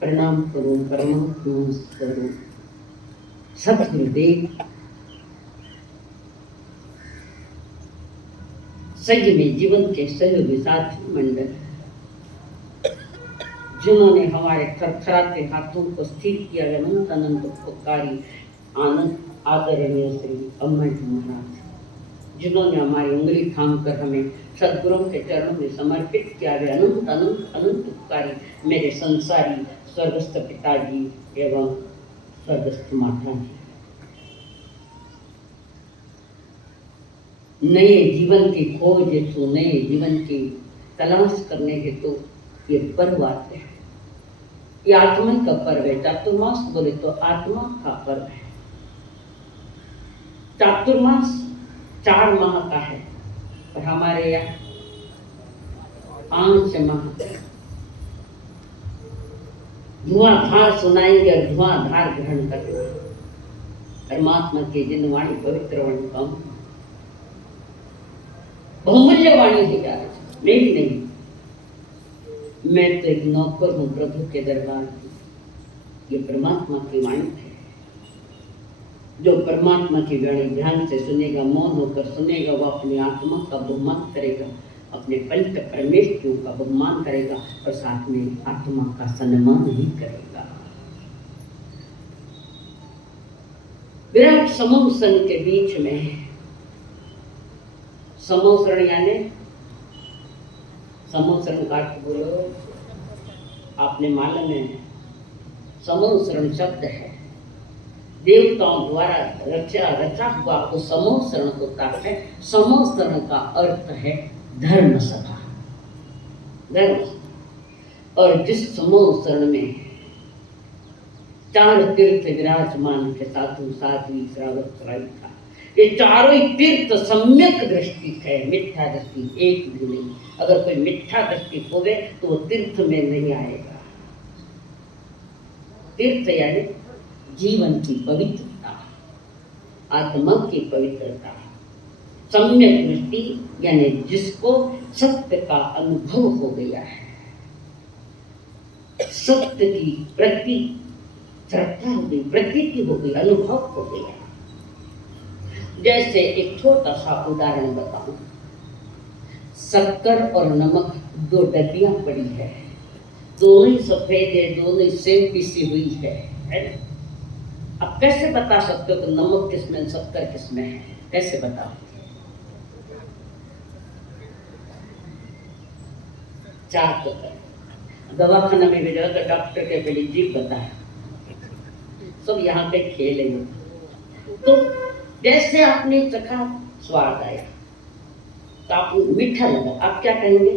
प्रणाम करो परमात्मा करो सदगुरुदेव सही में जीवन के सहयोगी साथी मंडल जिन्होंने हमारे थरथराते हाथों को स्थिर किया अनंत अनंत उपकारी आनंद आदरणीय श्री अम्मा जी महाराज जिन्होंने हमारी उंगली थाम कर हमें सदगुरुओं के चरणों में समर्पित किया गया अनंत अनंत अनंत उपकारी मेरे संसारी स्वर्गस्थ पिताजी एवं स्वर्गस्थ माता जी। नए जीवन की खोज हेतु नए जीवन की तलाश करने हेतु ये पर्व आते हैं। ये आत्मा का पर्व है। चातुर्मास बोले तो आत्मा का पर्व है। चातुर्मास 4 माह का है और हमारे यहाँ 5 माह धुआंधार सुनाएंगे और धुआंधार ग्रहण करेंगे। परमात्मा की जिन वाणी पवित्र वाणी का बहुमूल्य वाणी है यार, मेरी नहीं। मैं तो एक नौकर हूँ प्रभु के दरबार की। ये परमात्मा की वाणी है। जो परमात्मा की वाणी ध्यान से सुनेगा, मौन होकर सुनेगा, वो अपनी आत्मा का बहुमान करेगा, अपने पंच परमेश्वरों का बहुमान करेगा और साथ में आत्मा का सम्मान भी करेगा। विराट समोसन के बीच में समोसरण यानी समोसरण काट बोलो, आपने मालूम है समोसरण शब्द है देवताओं द्वारा रचा हुआ वो समोसरण होता है। समोसरण का अर्थ है धर्म सभा। धर्म और जिस समोसरण में 4 तीर्थ विराजमान के साधु साध्वी श्रावक श्राविका, ये चारों ही तीर्थ सम्यक दृष्टि है, मिथ्या दृष्टि एक भी नहीं। अगर कोई मिथ्या दृष्टि होवे तो वो तीर्थ में नहीं आएगा। तीर्थ यानी जीवन की पवित्रता, आत्मा की पवित्रता, सम्यक दृष्टि यानी जिसको सत्य का अनुभव हो गया है, सत्य की प्रति श्रद्धा हो गई, प्रतीति हो गई, अनुभव हो गया। जैसे एक छोटा सा उदाहरण बताऊं, शक्कर और नमक 2 डब्बियां पड़ी है, दोनों ही सफेद है, दोनों ही सेम पीसी हुई है। अब कैसे बता सकते हो कि नमक किसमें शक्कर किसमें है? कैसे बताओ? चाक कर दवाखाना में भेजा तो डॉक्टर के पहले जीभ बताया, सब यहाँ पे खेल है। तो जैसे आपने चखा स्वाद आया तो आपको मीठा लगा, आप क्या कहेंगे?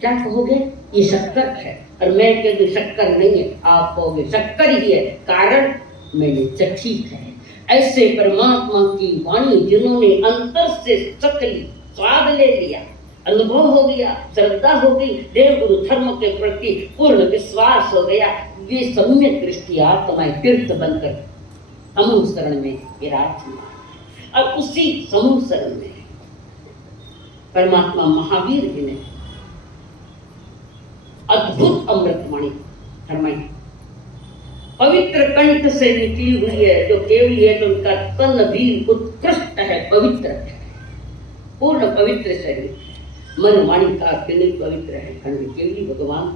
क्या कहोगे? ये शक्कर है। और मैं कह दूं शक्कर नहीं है, आप कहोगे शक्कर ही है, कारण मैंने चखी है। ऐसे परमात्मा की वाणी जिन्होंने अंतर से चख ली, स्वाद ले लिया, अनुभव हो गया, श्रद्धा हो गई, देव गुरु धर्म के प्रति पूर्ण विश्वास हो गया, वे सम्यक दृष्टि आत्माएं तीर्थ बनकर समूह शरण में विराजमान। और उसी समूह शरण में परमात्मा महावीर जी ने अद्भुत अमृतवाणी फरमाई। पवित्र कंठ से निकली हुई है, जो केवली है तो उनका तन भी उत्कृष्ट है, पवित्र है, पूर्ण पवित्र शरीर, मन वाणी का अत्यंत पवित्र है। खंड केवली भगवान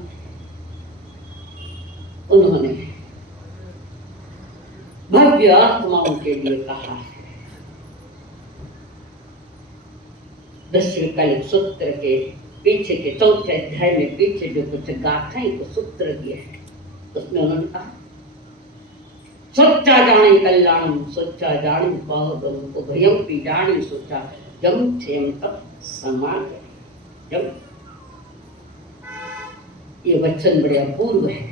उन्होंने भव्य आत्माओं के लिए कहा है। 10वें कालिक सूत्र के पीछे के 4थे अध्याय में पीछे जो कुछ गाथाएं को सूत्र दिए हैं, उसमें उन्होंने कहा सोचा जाने कल्याणम, सोचा जाने पावदम, उभयम पीडाणी सोचा जम क्षेम तब समाग। जब ये वचन बड़े अपूर्व है,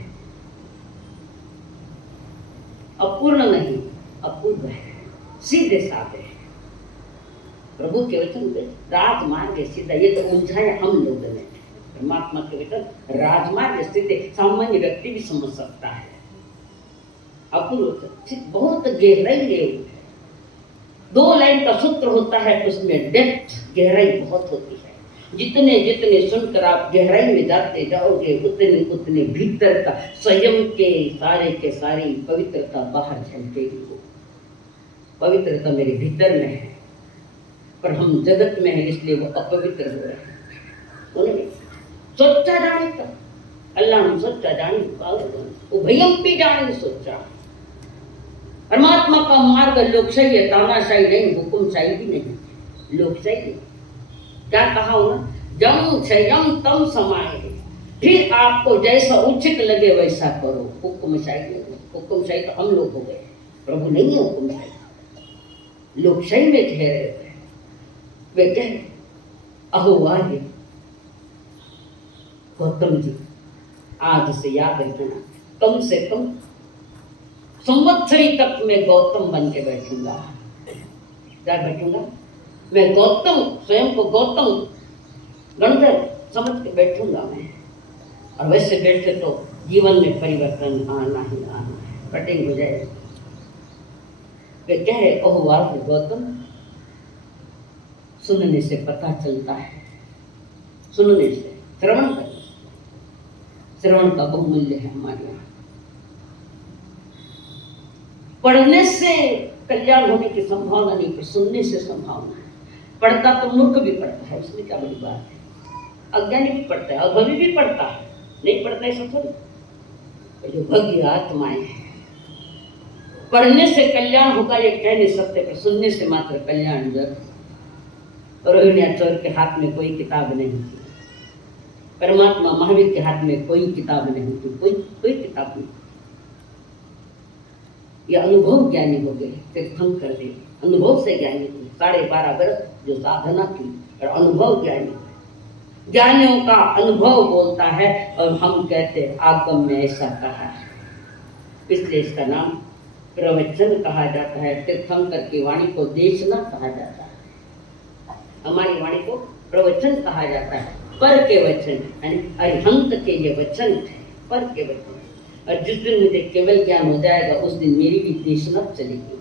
अपूर्ण नहीं, अपूर्व है, सीधे साधे है। प्रभु के वचन पे राजमार्ग सीधा, ये तो उलझाया हम लोगों ने। परमात्मा के वचन राजमार्ग सीधे सामान्य व्यक्ति भी समझ सकता है। अपूर्व बहुत गहराई है। 2 लाइन का सूत्र होता है, उसमें डेप्थ गहराई बहुत होती है। जितने जितने सुनकर आप गहराई में जाते जाओगे उतने उतने भीतर का स्वयं के सारी पवित्रता बाहर झलकेगी। पवित्रता मेरे भीतर में है, पर हम जगत में हैं इसलिए वो अपवित्र हो रहे हैं। सोचा जाने का अल्लाह हम सोचा जाने वो भयम भी जाने सोचा। परमात्मा का मार्ग लोकशाही है, तानाशाही नहीं, हुकुमशाही भी नहीं, लोकशाही। क्या कहा होगा, जम क्षयम तम समाए, फिर आपको जैसा उचित लगे वैसा करो। हुकुमशाही नहीं, हुकुमशाही तो हम लोग हो गए, प्रभु नहीं है हुकुमशाही। लोकशाही में ठहरे हुए वे कह अहोवार्य गौतम जी, आज से याद रखना, कम से कम संवत्सरी तक मैं गौतम बन के बैठूंगा। क्या बैठूंगा मैं? गौतम, स्वयं को गौतम गणधर समझ के बैठूंगा मैं। और वैसे बैठे तो जीवन में परिवर्तन आना ही आना है, कटिंग हो जाएगी। वे कह रहे ओह वाह गौतम, सुनने से पता चलता है, सुनने से, श्रवण करने, श्रवण का बहुमूल्य है हमारे यहाँ। पढ़ने से कल्याण होने की संभावना नहीं, पर सुनने से संभावना है। पढ़ता तो मूर्ख भी पढ़ता है, इसमें क्या बड़ी बात है। अज्ञानी भी पढ़ता है, अभावी भी पढ़ता है, नहीं पढ़ता ऐसा थोड़ी। जो भव्य आत्माएं हैं, पढ़ने से कल्याण होगा ये कह नहीं सकते, पर सुनने से मात्र कल्याण जरूर। रोहिण्याचौर के हाथ में कोई किताब नहीं थी, परमात्मा महावीर के हाथ में कोई किताब नहीं थी, कोई किताब नहीं। ये अनुभव ज्ञानी हो गए, तीर्थंकर दे अनुभव से ज्ञानी हुए। 12.5 वर्ष जो साधना की और अनुभव ज्ञानी। ज्ञानियों का अनुभव बोलता है और हम कहते आगम में ऐसा कहा है, इसलिए इसका नाम प्रवचन कहा जाता है। तीर्थंकर की वाणी को देशना कहा जाता है, हमारी वाणी को प्रवचन कहा जाता है। पर के वचन यानी अरिहंत के ये वचन है, पर के वचन। और जिस दिन मुझे केवल ज्ञान हो जाएगा उस दिन मेरी भी देशना चलेगी।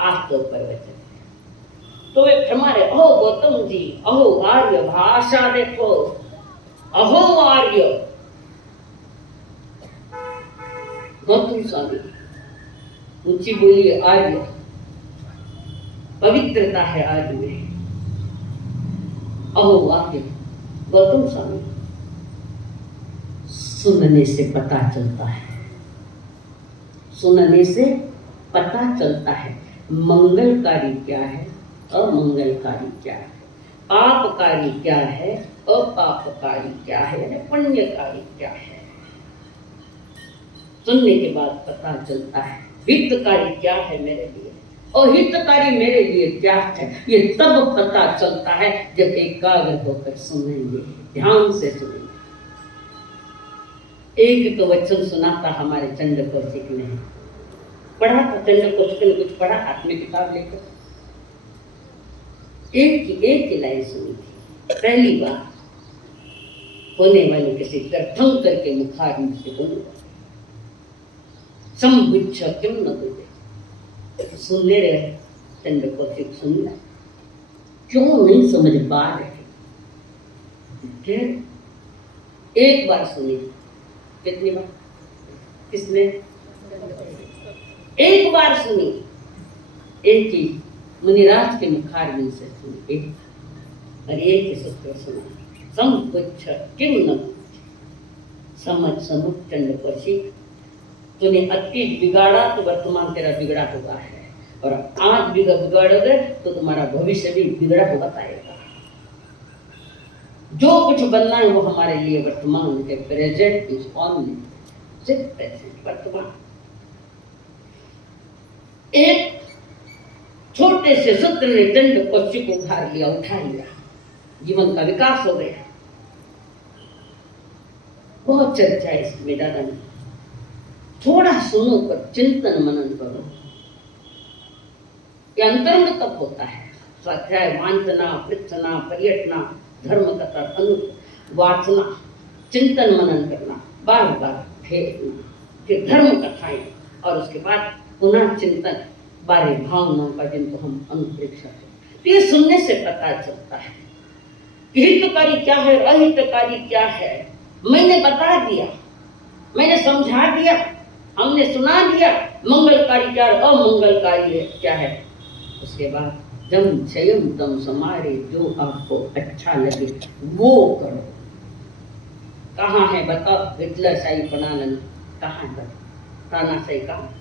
आज तो प्रवचन तो वे हमारे अहो गौतम जी, अहो आर्य, भाषा देखो, अहो आर्य गौतम स्वामी, ऊंची बोलिए आर्य, पवित्रता है आर्य में। अहो आर्य गौतम स्वामी, सुनने से पता चलता है, सुनने से पता चलता है मंगलकारी क्या है, अमंगलकारी क्या है, पापकारी क्या है, अपापकारी क्या है, पुण्यकारी क्या है। सुनने के बाद पता चलता है हितकारी क्या है मेरे लिए और हितकारी मेरे लिए क्या है। ये तब पता चलता है जब एकाग्र होकर सुनेंगे, ध्यान से सुनेंगे। एक तो वचन सुनाता हमारे चंड कौशिक ने, पढ़ा था चंड कौशिक ने, कुछ पढ़ा हाथ में किताब लेकर, एक ही लाइन सुनी थी। पहली बार होने वाले किसी तीर्थंकर के मुखारविंद से बोलूंगा, संबुच्छ किम न तुझे। सुनने रहे चंड कौशिक, सुनना क्यों नहीं समझ पा रहे? एक बार सुनी, कितनी बार? किसने? एक बार सुनी, एक ही मुनिराज के मुखारविंद से सुनी, एक और एक ही सूत्र सुना, संबुच्छ किम न समझ समुख चंड कौशिक, तूने अतीत बिगाड़ा तो वर्तमान तेरा बिगड़ा हुआ है, और आज बिगाड़ोगे तो तुम्हारा भविष्य भी बिगड़ा हुआ बताएगा। जो कुछ बनना है वो हमारे लिए वर्तमान के, प्रेजेंट इज ओनली, सिर्फ प्रेजेंट, वर्तमान। एक छोटे से सूत्र ने चंड कौशिक को उधार लिया, उठा लिया, जीवन का विकास हो गया। बहुत चर्चा है इस मैदान में, थोड़ा सुनो पर चिंतन मनन करो। ये अंतरंग तब होता है, स्वाध्याय, वांचना, पृच्छना, पर्यटना, धर्म कथा, वाचना, चिंतन मनन करना, बार बार फेरना, फिर धर्म कथाएं, और उसके बाद पुनः चिंतन, बारे भावनाओं का जिनको हम अनुप्रेक्षा करते। ये सुनने से पता चलता है कि हितकारी क्या है, अहितकारी क्या है। मैंने बता दिया, मैंने समझा दिया, हमने सुना दिया मंगलकारी क्या और अमंगलकारी है क्या है। उसके बाद जम स्वयं तम समारे, जो आपको अच्छा लगे वो करो। कहाँ है बताओ हिटलरशाही बनानंद, कहाँ है तानाशाही कहाँ?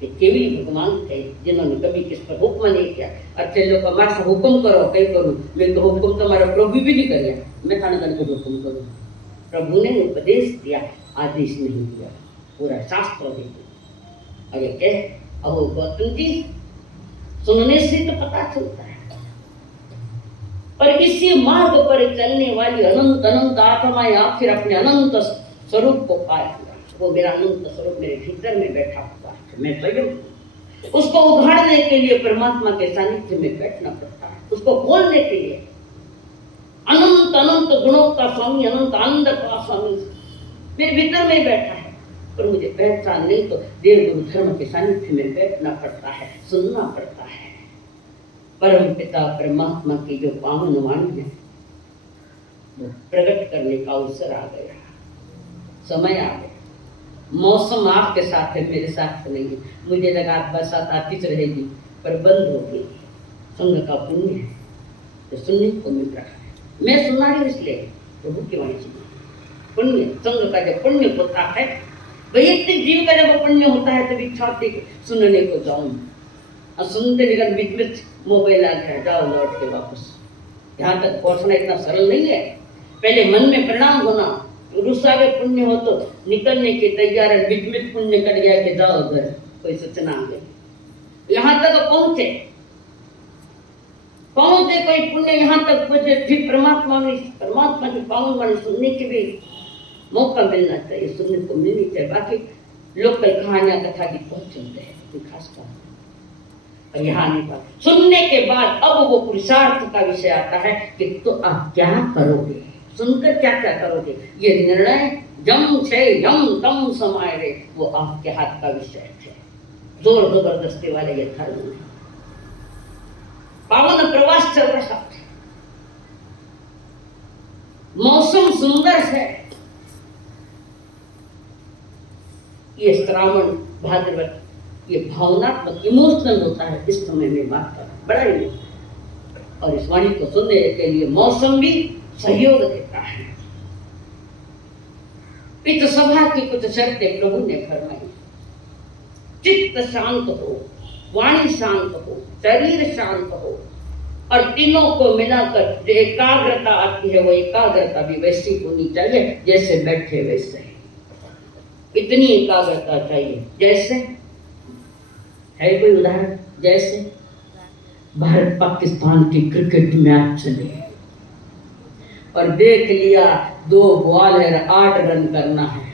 केवली भगवान थे जिन्होंने कभी किस पर हुक्म नहीं किया। अच्छे लोग हमारे हुक्म करो कहीं करूँ, मैं तो हुक्म तुम्हारा प्रभु भी नहीं करिए, मैं थाने को हुक्म करूँ। प्रभु ने उपदेश दिया, आदेश नहीं दिया, पूरा शास्त्र दे दिया। और ये कह अहो गौतम जी, सुनने से तो पता चलता है, पर इसी मार्ग पर चलने वाली अनंत अनंत आत्माएं आखिर अपने अनंत स्वरूप को पाए। वो मेरा अनंत स्वरूप मेरे भीतर में बैठा हुआ है, मैं स्वयं। उसको उघाड़ने के लिए परमात्मा के सानिध्य में बैठना पड़ता है, उसको खोलने के लिए। अनंत अनंत गुणों का स्वामी, अनंत आनंद का स्वामी मेरे भीतर में बैठा है, पर मुझे पहचान नहीं तो देव गुरु धर्म के सानिध्य में बैठना पड़ता है, सुनना पड़ता है। परम पिता परमात्मा की जो पावन वाणी है वो प्रकट करने का अवसर आ गया, समय आ गया। मौसम आपके साथ है, मेरे साथ नहीं है। मुझे लगा बरसात आती रहेगी, पर बंद हो गई। संग का पुण्य है तो सुनने को मिल रहा है। मैं सुना रही हूँ इसलिए प्रभु की वाणी सुना। पुण्य संग का जब पुण्य होता है, वैयक्तिक जीव का जब पुण्य होता है तब इच्छा होती सुनने को जाऊं, और सुनते निकल बीच में मोबाइल आ गया, जाओ लौट के वापस। यहाँ तक पहुँचना इतना सरल नहीं है। पहले मन में परिणाम होना, रुसावे पुण्य हो तो निकलने की तैयार है, बीच में पुण्य कट गया कि जाओ घर, कोई सूचना आ गई। यहाँ तक पहुँचे कोई पुण्य, यहाँ तक पहुँचे, फिर परमात्मा की पावन वाणी सुनने के भी मौका मिलना चाहिए, सुनने को मिलनी चाहिए। बाकी लोकल कहानियां कथा भी बहुत चलते हैं, कोई खास बात यहाँ नहीं पाते। सुनने के बाद अब वो पुरुषार्थ का विषय आता है कि तो आप क्या करोगे, सुनकर क्या क्या करोगे। ये निर्णय जम छे यम तम समाये रे, वो आपके हाथ का विषय है। जोर जबरदस्ती वाले ये धर्म है। पावन प्रवास चल रहा है, मौसम सुंदर है। ये श्रावण भाद्रपद ये भावनात्मक इमोशनल होता है, इस समय में बात कर बड़ा ही। और इस वाणी को सुनने के लिए मौसम भी सहयोग देता है। पित सभा की कुछ शर्तें प्रभु ने फरमाई। चित्त शांत हो, वाणी शांत हो, शरीर शांत हो, और तीनों को मिलाकर जो एकाग्रता आती है वो एकाग्रता भी वैसी होनी चाहिए जैसे बैठे वैसे। इतनी एकाग्रता चाहिए जैसे है कोई उदाहरण, जैसे भारत पाकिस्तान की क्रिकेट मैच चले और देख लिया 2 बॉल है, 8 रन करना है,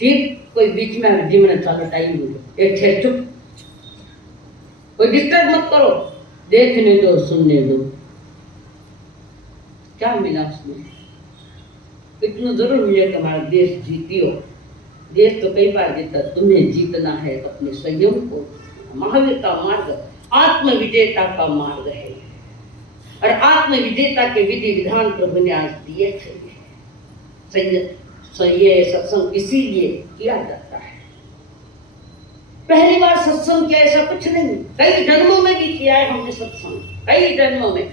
फिर कोई बीच में जीवन चालू टाइम हो गया, एक छह चुप, कोई डिस्टर्ब मत करो, देखने दो सुनने दो। क्या मिला उसमें? इतना जरूर मिले कि हमारा देश जीतियो। देश तो कई बार जीता, तुम्हें जीतना है अपने संयम को। महावीर का मार्ग आत्म विजेता का मार्ग है, और आत्म विजेता के विधि विधान प्रभु ने आज दिए थे। ये सत्संग इसीलिए किया जाता है। पहली बार सत्संग किया ऐसा कुछ नहीं, कई जन्मों में भी किया है हमने सत्संग, कई जन्मों में,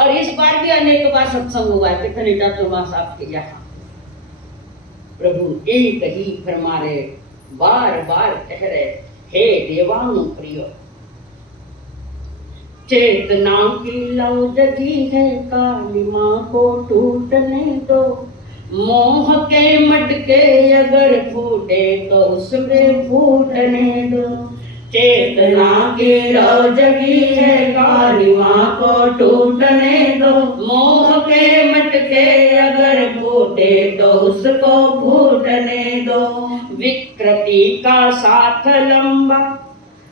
और इस बार भी अनेक बार सत्संग हुआ है। कितने चातुर्मास आपके यहाँ प्रभु एक ही फरमा रहे, बार बार कह रहे, हे देवानु प्रिय, चेतना की लौ जगी है, कालिमा को टूटने दो, मोह के मटके अगर फूटे तो उसमें फूटने दो। चेतना की लौ जगी है, कालिमा को टूटने दो, मोह के मटके अगर फूटे तो उसको फूटने दो। विकृति का साथ लंबा,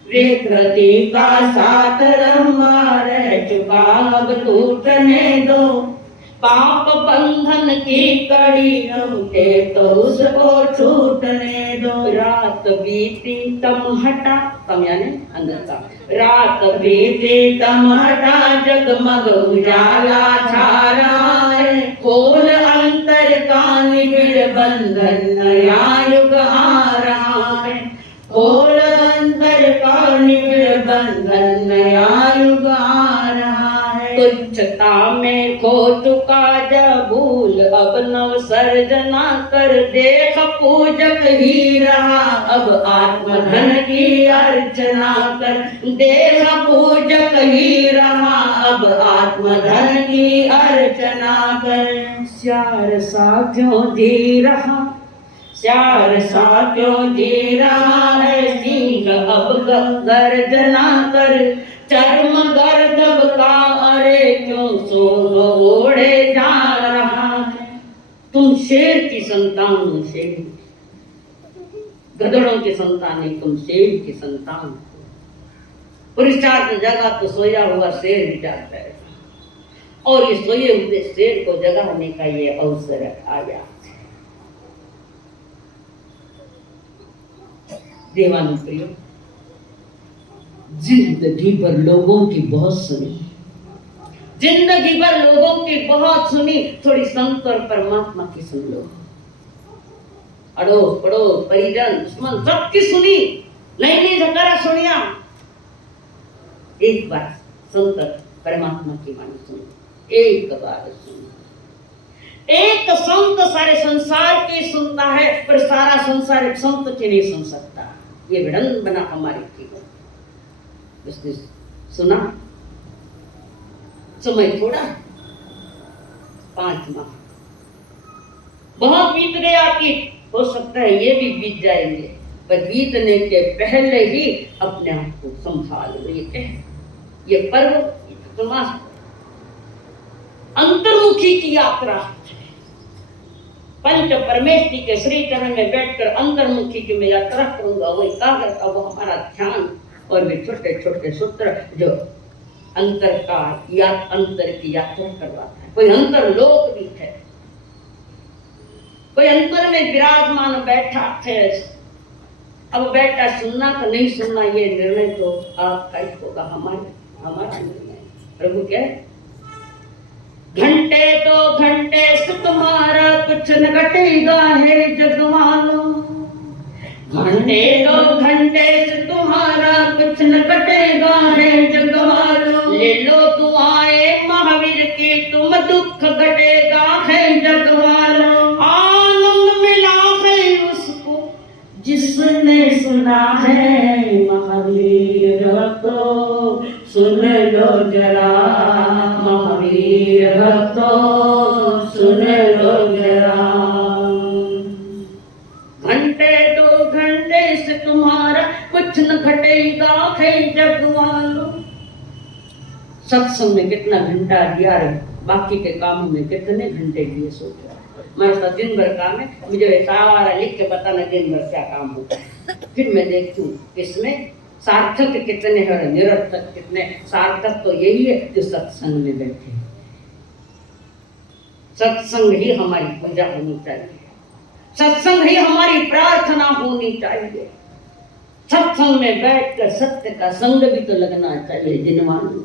विकृति का साथ लंबा रह चुका अब टूटने दो, पाप बंधन की कड़ी टूटे तो उसको छूटने दो। रात बीती तम हटा, तम यानी अंधकार, रात बीती तम हटा जगमग उजाला छा रहा है। खोल अंतर का निबिड़ बंधन नया युग आ रहा है। खोल अंतर का निबिड़ बंधन नया युग आ रहा है। तुच्छता में खो चुका जब भूल अब नव सर्जना कर। देख पूजक ही रहा अब आत्मधन की अर्चना कर। देख पूजक ही रहा अब आत्मधन की अर्चना कर। श्यार सा क्यों जी रहा, श्यार सा क्यों जी रहा है। सिंह अब गर्जना कर। चर्म गर्दब का अरे क्यों सोग ओढ़े जा रहा है। तुम शेर की संतान हो, शेर, गधड़ों की संतान नहीं, तुम शेर की संतान हो। पुरुषार्थ जगह तो सोया हुआ शेर ही जाता है, और ये सोए हुए शेर को जगाने का ये अवसर आया। देवान प्रियो, जिंदगी भर लोगों की बहुत सुनी, जिंदगी भर लोगों की बहुत सुनी, थोड़ी संत और परमात्मा की सुन लो। अड़ोस पड़ोस परिजन दुश्मन सबकी सुनी, नहीं झकरा सुनिया। एक बार संत परमात्मा की वाणी सुनो, एक बार सुनो। एक संत सारे संसार की सुनता है, पर सारा संसार एक संत की नहीं सुन सकता। ये विडंबना हमारी थी। उसने सुना, समय थोड़ा, 5 माह बहुत बीत गया कि हो सकता है ये भी बीत जाएंगे, पर बीतने के पहले ही अपने आप को संभाल लो। ये पर्व, ये चतुर्मास अंतर्मुखी की यात्रा है। पंच परमेष्टि के श्री चरण में बैठकर अंतर्मुखी की मैं यात्रा करूंगा, वो एकाग्रता, वो हमारा ध्यान, और वे छोटे छोटे सूत्र जो अंतर का अंतर की यात्रा करवाता है। कोई अंतर लोक भी है, कोई अंतर में विराजमान बैठा है। अब बैठा सुनना तो नहीं सुनना, ये निर्णय तो आपका ही होगा, हमारा निर्णय। प्रभु क्या है, घंटे 2 घंटे से तुम्हारा कुछ न घटेगा है जगवालो। घंटे 2 घंटे से तुम्हारा कुछ न घटेगा है जगवालो। ले लो दुआएं महावीर की, तुम दुख घटेगा है जगवालो। आनंद मिला है उसको जिसने सुना है महावीर भक्तो, सुन लो जरा महावीर भक्तो, सुन लो जरा। घंटे 2 घंटे से तुम्हारा कुछ न घटेगा है जगवालो। सत्संग में कितना घंटा दिया रे, बाकी के कामों में कितने घंटे दिए सोचो। मेरे साथ दिन भर काम है, मुझे सारा लिख के बताना दिन भर क्या काम होता है, फिर मैं देखूं इसमें सार्थक कितने हैं और निरर्थक कितने। सार्थक तो यही है जो सत्संग में बैठे। सत्संग ही हमारी पूजा होनी चाहिए, सत्संग ही हमारी प्रार्थना होनी चाहिए। सत्संग में बैठकर सत्य का संग भी तो लगना चाहिए। जिनवान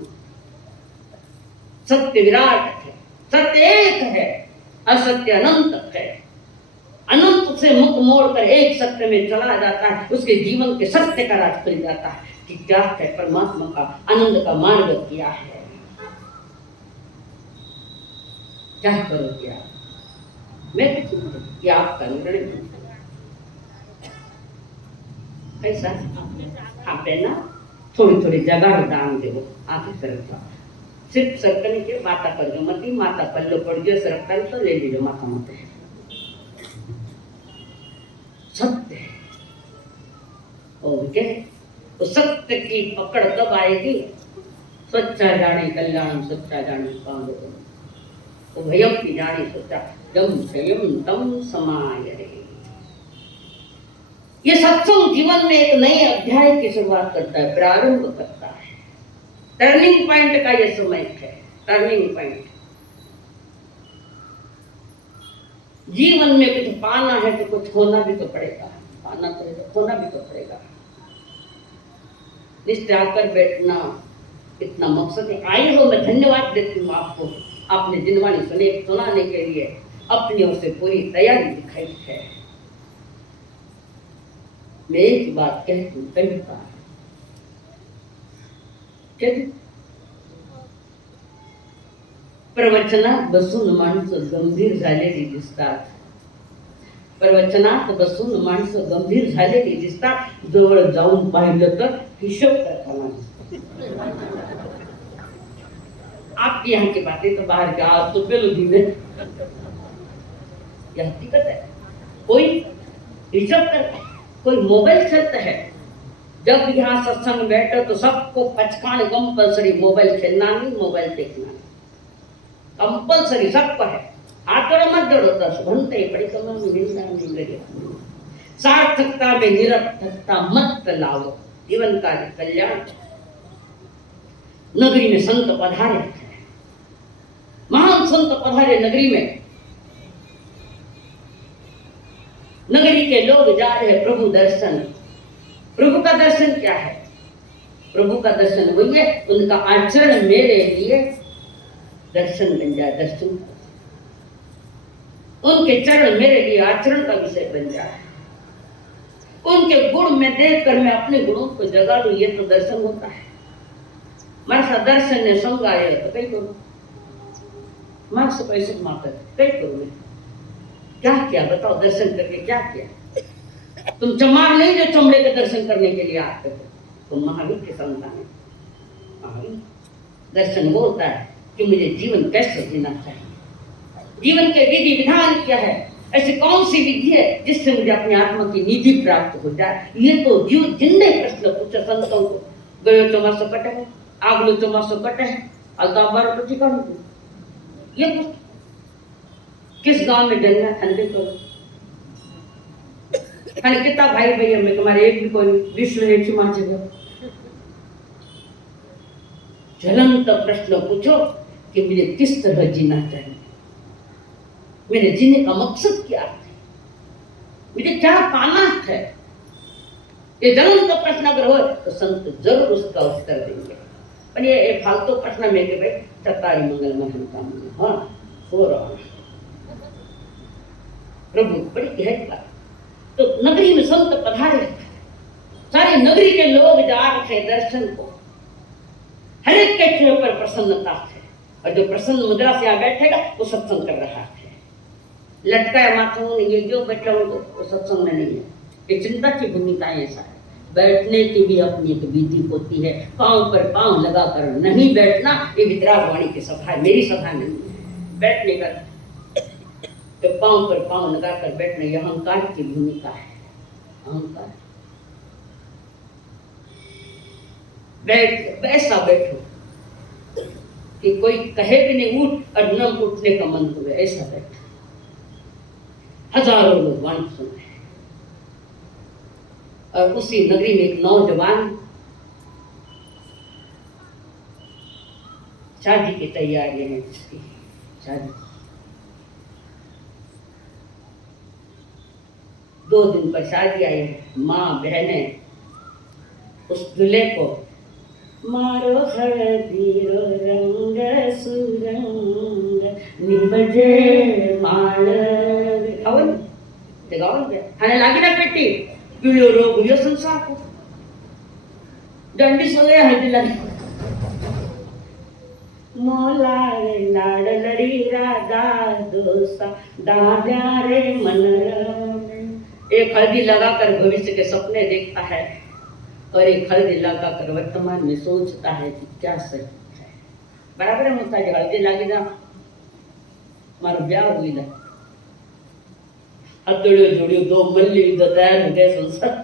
सत्य विराट है, सत्य एक है, असत्य अनंत है। अनंत से मुख मोड़कर एक सत्य में चला जाता है, उसके जीवन के सत्य का राज खुल जाता है कि क्या है परमात्मा का आनंद का मार्ग क्या है। क्या करोगे आप, मैं ये आपका निर्णय। कैसा आप है ना, थोड़ी थोड़ी जगह दान दो आगे तरफ। सिर्फ सरकने के माता कर दो मत, माता पल्लो पड़ गयो सरकल तो ले लीजिए माथा मत। सत्य है और क्या, तो सत्य की पकड़ कब आएगी? सच्चा जाने कल्याण सच्चा जाने कांड, तो भयम की जाने सच्चा जम संयम तम समाय रे। ये सत्संग जीवन में एक नए अध्याय की शुरुआत करता है, प्रारंभ करता है। टर्निंग पॉइंट का ये समय है, टर्निंग पॉइंट। जीवन में कुछ पाना है तो कुछ खोना भी तो पड़ेगा, पाना तो है तो खोना भी तो पड़ेगा। निश्चय आकर बैठना इतना मकसद है। आई हो, मैं धन्यवाद देती हूँ आपको, आपने जिनवाणी सुनाने के लिए अपनी ओर से पूरी तैयारी दिखाई है। मैं एक बात कहती हूँ, कई बार प्रवचनात बसून माणसं गंभीर झालेली दिसतात, प्रवचनात बसून माणसं गंभीर झालेली दिसतात, जवळ जाऊन पाहिलं तर हिशोब करताना दिसतात। आपकी यहाँ की बातें तो बाहर का, आप तो पेलो धीमे, यह हकीकत है। कोई हिशोब करता है, कोई मोबाइल खेलता है। जब यहाँ सत्संग बैठे तो सबको पचकान कंपल्सरी, मोबाइल खेलना नहीं, मोबाइल देखना कंपल्सरी सबको है। हाथ मत जोड़ो, सुनते बड़ी कमर में निंदा नहीं लगे। सार्थकता में निरर्थकता मत लाओ, जीवन का कल्याण। नगरी में संत पधारे, महान संत पधारे नगरी में। नगरी के लोग जा रहे प्रभु दर्शन। प्रभु का दर्शन क्या है? प्रभु का दर्शन वही है, उनका आचरण मेरे लिए दर्शन बन जाए, दर्शन। उनके चरण मेरे लिए आचरण का विषय बन जाए। उनके गुण में देखकर मैं अपने गुणों को जगा लूं, ये तो दर्शन होता है। मारा दर्शन ने संग आए तो कई करूं, मां से पैसे कमाकर कई करूं मैं। क्या किया बताओ, दर्शन करके क्या किया? तुम चमार नहीं जो चमड़े के दर्शन करने के लिए आते हो, तुम महावीर के संतान है। महावीर दर्शन वो होता है कि मुझे जीवन कैसे जीना चाहिए, जीवन के विधि विधान क्या है, ऐसी कौन सी विधि है जिससे मुझे अपनी आत्मा की निधि प्राप्त हो जाए। ये तो जीव जिन्ने प्रश्न पूछे संतों को, गयो चौमासो कटे है, आगलो चौमासो कटे है, अलता बार तो ठिकाना दो। ये पूछ किस गांव में जन्मा ठंडे करो, खाली कितना भाई भैया में तुम्हारे एक भी कोई विश्व ने चुमा जगह। ज्वलंत प्रश्न पूछो कि मुझे किस तरह जीना चाहिए, मेरे जीने का मकसद क्या है, मुझे क्या पाना है। ये ज्वलंत प्रश्न अगर हो तो संत जरूर उसका उत्तर देंगे। पर ये फालतू प्रश्न में कि भाई चतारी मंगल महन का हाँ हो रहा प्रभु बड़ी गहरी बात। तो नगरी में संत पधारे, सारे नगरी के लोग जा रहे थे दर्शन को। हर एक के चेहरे पर प्रसन्नता है, और जो प्रसन्न मुद्रा से यहाँ बैठेगा वो सत्संग कर रहा है। लटकाया माथों ये जो बैठा हो वो सत्संग में नहीं है। ये चिंता की भूमिका ऐसा है। बैठने की भी अपनी एक विधि होती है, पांव पर पांव लगाकर नहीं बैठना। ये विद्रावाणी की सभा है, मेरी सभा नहीं है। बैठने का तो पांव पर पांव लगाकर बैठना ये अहंकार की भूमिका है। अहंकार बैठ ऐसा बैठो कि कोई कहे भी नहीं उठ और न उठने का मन हुए, ऐसा बैठो। हजारों लोग वाणी सुन रहे हैं, और उसी नगरी में एक नौजवान शादी की तैयारी है, उसकी शादी 2 दिन पर शादी आई है। माँ बहने उस दूल्हे को मारो हळदीरो रंग सुरंग निबजे माळ हवन ते गावन बे हाने लागी ना पेटी पिळो रोग यो संसार को दंडी सगळे हळदी लागी मोला रे लाड लड़ी राधा दोसा दादा रे मन एक हल्दी लगाकर भविष्य के सपने देखता है, और एक हल्दी लगाकर वर्तमान में सोचता है कि क्या सही है। बराबर है मुझे हल्दी लगी ना मारो ब्याह हुई ना अतड़ियो जोड़ियो 2 मल्ली तैयार हो गए संसार।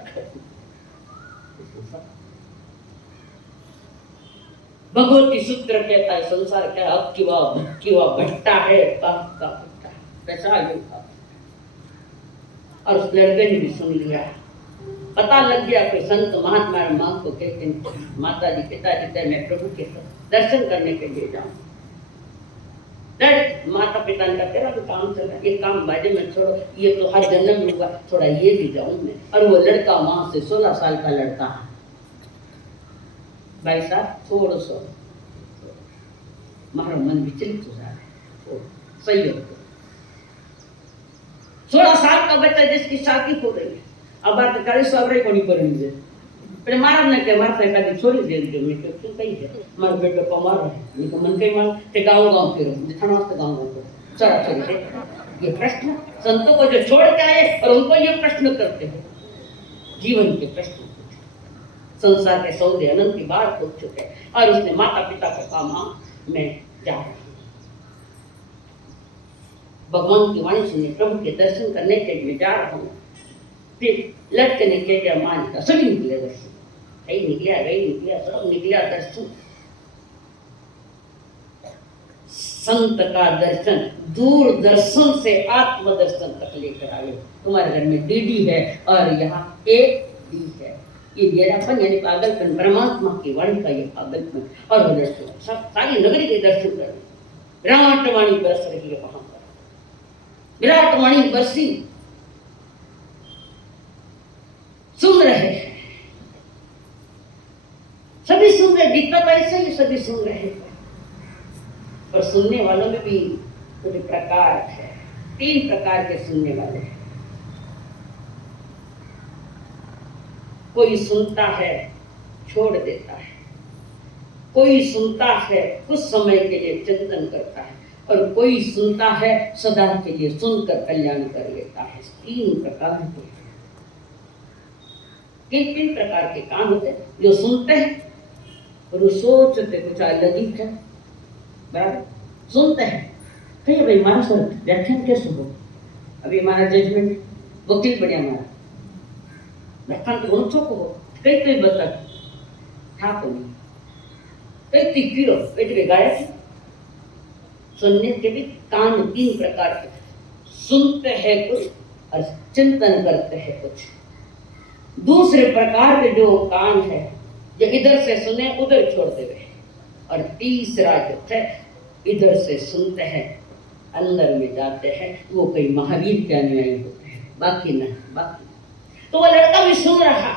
भगवती सूत्र कहता है संसार क्या अब की वह भट्टा है, पाप का भट्टा पैसा का। और उस लड़के ने भी सुन लिया, पता लग गया कि संत महात्मा माँ को कहते हैं माता जी पिताजी मैं प्रभु के दर्शन करने के लिए जाऊं। माता पिता ने कहा तेरा तो काम चल रहा है, ये काम बाजे में छोड़ो, ये तो हर जन्म में हुआ, थोड़ा ये भी जाऊं मैं। और वो लड़का वहां से 16 साल का लड़का, भाई साहब थोड़ा सा मारो मन विचलित हो रहा है, सही हो। 16 साल का बच्चा जिसकी शादी हो रही है, अब बात 40 साल कोनी पड़ी है, पर मार ने के मार से कभी छोड़ी दे दे, मैं क्यों कही है मार बेटे को मार रहा है, नहीं तो मन के मार ते गांव फिर दिखाना से गांव को चला चले। ये प्रश्न संतों को जो छोड़ के आए और उनको ये प्रश्न करते हैं, जीवन के प्रश्न, संसार के सौदे अनंत की बात हो चुके और उसने माता पिता को कहा मां मैं जा रहा हूं, भगवान की वाणी सुनिए, प्रभु के दर्शन करने के लिए जा रहा हूं। फिर लड़के ने क्या क्या मान का सभी निकले दर्शन, कहीं निकला गई निकला सब निकला दर्शन। संत का दर्शन दूरदर्शन से आत्मदर्शन तक लेकर आए। तुम्हारे घर में डीडी है और यहाँ एक डी है, ये मेरापन यानी पागलपन, परमात्मा की वाणी का ये पागलपन। और वो दर्शन सब सारी नगरी के दर्शन कर, विराट वाणी बरस रही है वहां पर, विराट वाणी बरसी, सुन रहे हैं सभी, सुन रहे, गीता तो ऐसे ही सभी सुन रहे हैं, पर सुनने वालों में भी कुछ प्रकार है, 3 प्रकार के सुनने वाले हैं। कोई सुनता है छोड़ देता है, कोई सुनता है कुछ समय के लिए चिंतन करता है, और कोई सुनता है सदा के लिए सुनकर कल्याण कर लेता है। 3 प्रकार के, किन प्रकार के काम होते हैं? जो सुनते हैं और वो सोचते कुछ अलग ही है, बराबर सुनते हैं कहीं भाई हमारा सर व्याख्यान कैसे हो, अभी हमारा जजमेंट वकील बढ़िया हमारा व्याख्यान तो उन को हो, कई बता था को नहीं, कई किलो कई गायक। सुनने के भी कान 3 प्रकार के, सुनते हैं कुछ और चिंतन करते हैं कुछ। दूसरे प्रकार के जो कान है जो इधर से सुने उधर छोड़ देवे, और तीसरा जो है इधर से सुनते हैं अंदर में जाते हैं, वो कई महावीर के अनुयायी होते हैं, बाकी नहीं, बाकी नहीं। तो वो लड़का भी सुन रहा,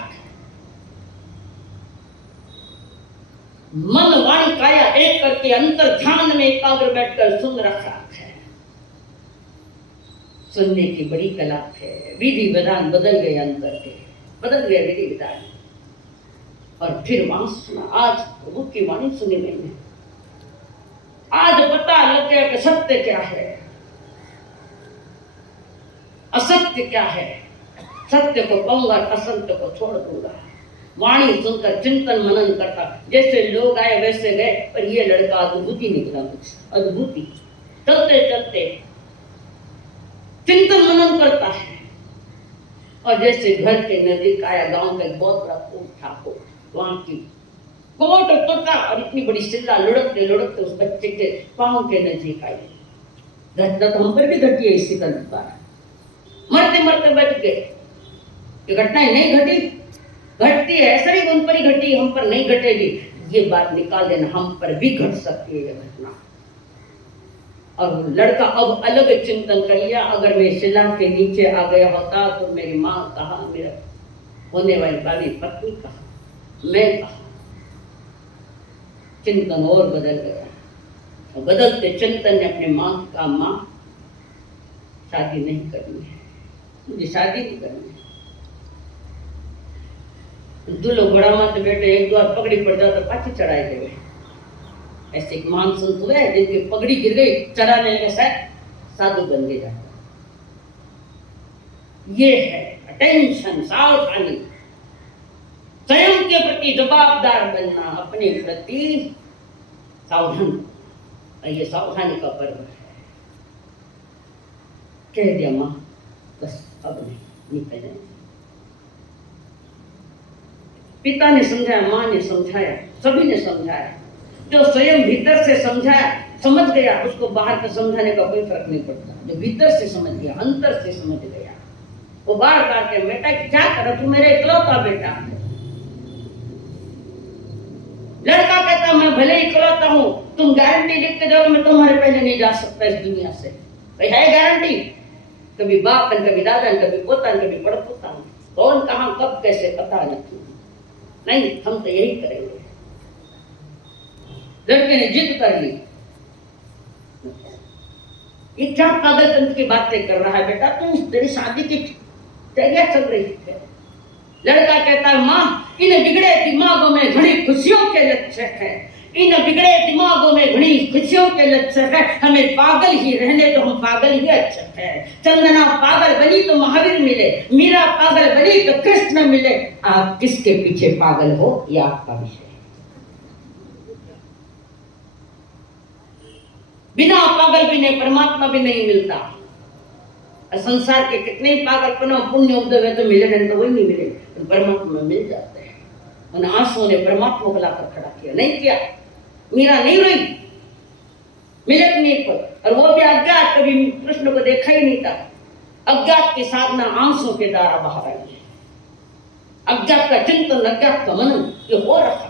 मन वाणी काया एक करके अंतर ध्यान में एकाग्र बैठकर सुन रहा है। सुनने की बड़ी कला है, विधि विधान बदल गए, अंतर के बदल गए विधि विधान, और फिर वहां सुना। आज प्रभु की वाणी सुनी मैंने, आज पता लग गया कि सत्य क्या है, असत्य क्या है। सत्य को कहूंगा, असत्य को छोड़ दूंगा। वाणी सुनकर चिंतन मनन करता, जैसे लोग आए वैसे गए, पर ये लड़का अद्भुत ही निकला, कुछ अद्भुत ही। चलते चलते चिंतन मनन करता है, और जैसे घर के नजदीक आया, गांव का एक बहुत बड़ा कोट था, वहां की कोट तोता और इतनी बड़ी सिल्ला लुढ़कते लुढ़कते उस बच्चे के पांव के नजदीक आई। घटना तो हम पर भी घटी है, इसी का मरते मरते बच गए। ये घटनाएं नहीं घटी, घटती है सिर्फ उन पर ही घटी, हम पर नहीं घटेगी। ये बात निकाल देना, हम पर भी घट सकती है ये घटना। और लड़का अब अलग चिंतन कर लिया, अगर मैं शिला के नीचे आ गया होता तो मेरी माँ कहा, मेरा होने वाली बाली पत्नी कहा, मैं कहा। चिंतन और बदल गया, और बदलते चिंतन ने अपने माँ का, माँ शादी नहीं करनी है, मुझे शादी नहीं करनी है। दूल्हो घोड़ा मत बेटे, एक बार पगड़ी पड़ जाओ तो पाछी चढ़ाई देवे। ऐसे एक महान संत हुए जिनकी पगड़ी गिर गई, चढ़ाने लगे, शायद साधु बन गया। ये है अटेंशन, सावधानी, स्वयं के प्रति जवाबदार बनना, अपने प्रति सावधान। ये सावधानी का पर्व है। कह दिया माँ बस अब नहीं निकल जाए। पिता ने समझाया, माँ ने समझाया, सभी ने समझाया। जो स्वयं भीतर से समझाया, समझ गया, उसको बाहर का समझाने का कोई फर्क नहीं पड़ता। जो भीतर से समझ गया, अंतर से समझ गया, वो बार बार के बेटा क्या करो, तू मेरा इकलौता बेटा है, लड़का कहता मैं भले ही इकलौता हूं, तुम गारंटी लिख के दो मैं तुम्हारे पहले नहीं जा सकता इस दुनिया से। भाई है गारंटी? कभी बाप न कभी दादा न कभी पोता न कभी बड़पोता, कौन कहां कब कैसे पता नहीं, हम तो यही करेंगे। लड़के ने जिद कर ली। ये क्या पागलपंत की बातें कर रहा है बेटा, तुम तेरी शादी की तैयारी चल रही है। लड़का कहता है माँ, इन बिगड़े दिमागों में घनी खुशियों के लक्षण है, इन बिगड़े दिमागों में घनी खुशियों के लक्षण है, हमें पागल ही रहने तो हम पागल ही अच्छा है। चंदना पागल बनी तो महावीर मिले, मीरा पागल बनी तो कृष्ण मिले, आप किसके पीछे पागल हो ये आपका विषय। बिना पागल भी नहीं परमात्मा भी नहीं मिलता। संसार के कितने पागलपन और पुण्य उद्योग तो मिले नहीं तो वही नहीं मिले, तो परमात्मा मिल जाते हैं। उन आंसुओं ने परमात्मा को लाकर खड़ा किया, नहीं किया। मीरा नहीं रोई मिलत नहीं पर, और वो भी अज्ञात, कभी कृष्ण को देखा ही नहीं था। अज्ञात की साधना आंसुओं के द्वारा बाहर आई है। अज्ञात का चिंतन, अज्ञात का मनन ये हो रहा।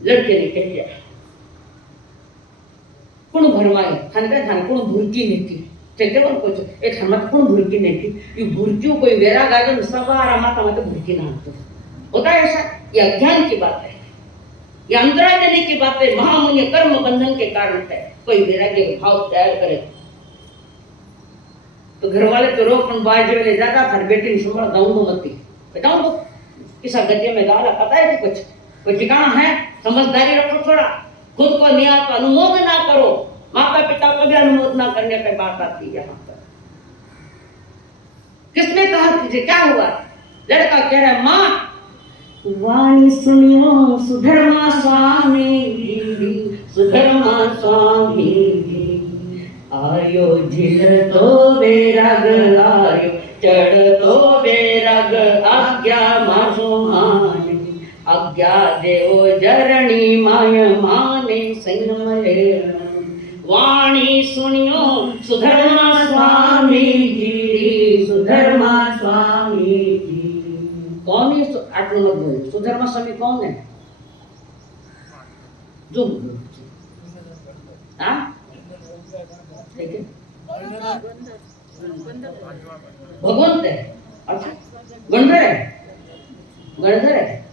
लड़के ने कह दिया कोण भरवाई हनका धान कोण भुरकी नेती तेते पण कोच एक हमत कोण भुरकी नेती ये भुरकी कोई वेरा गाजन सवारा माता मत भुरकी ना होता है ऐसा। ये अज्ञान की बात है, ये अंतरा देने की बात है। महामुनि कर्म बंधन के कारण है। कोई वैराग्य भाव तैयार करे तो घर वाले तो रोक पण बाहर जो ले जाता था बेटी ने संभाल दाऊंगा मत बताऊं किसा गद्य में गाला पता है कुछ कोई ठिकाना है। समझदारी रखो थोड़ा, खुद को नहीं आता अनुमोदन ना करो, माता पिता को भी अनुमोदन करने की बात आती है यहाँ पर। किसने कहा तुझे क्या हुआ? लड़का कह रहा है माँ वाणी सुनियो सुधर्मा स्वामी सुधर्मा स्वामी आयो झिल तो बेरग आयो चढ़ तो बेरग आज्ञा मासो मान आज्ञा देव जरणी माय माने संयमले वाणी सुनियो सुधर्मा स्वामी जी सुधर्मा स्वामी जी। कौन है आटलो मत बोल, सुधर्मा स्वामी कौन है? जो हाँ भगवंत है। अच्छा गणधर है, गणधर है।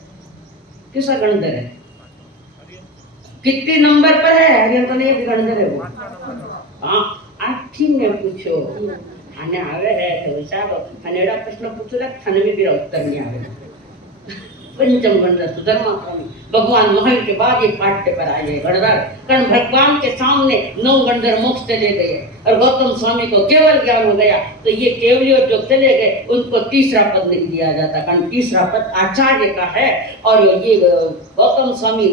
किसा गणधर है? कितने नंबर पर है? हरियन तो नहीं है गणधर है वो। हाँ आठी ने पूछो आने आवे है तो साहब हनेड़ा प्रश्न पूछो थाने में भी उत्तर नहीं आवे। पंचम गणधर सुधर्मा स्वामी भगवान मोहन के बाद ये पाठ्य पर आए हैं गणधर। कारण भगवान के सामने 9 गणधर मोक्ष चले गए और गौतम स्वामी को केवल ज्ञान हो गया, तो ये केवलियों जो चले गए उनको तीसरा पद नहीं दिया जाता, कारण तीसरा पद आचार्य का है और ये गौतम स्वामी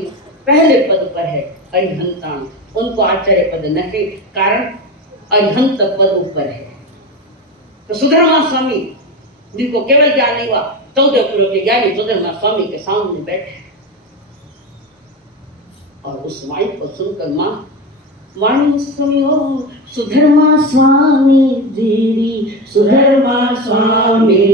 पहले पद पर है अरिहंतान, उनको आचार्य पद नहीं, कारण अरिहंत पद ऊपर है। तो सुधर्मा स्वामी जिनको केवल ज्ञान नहीं हुआ 14 पुरों के ज्ञानी सुधर्मा स्वामी के सामने बैठे और उस वाणी को सुनकर मां वाणी सुनियो सुधर्मा स्वामी जी सुधर्मा स्वामी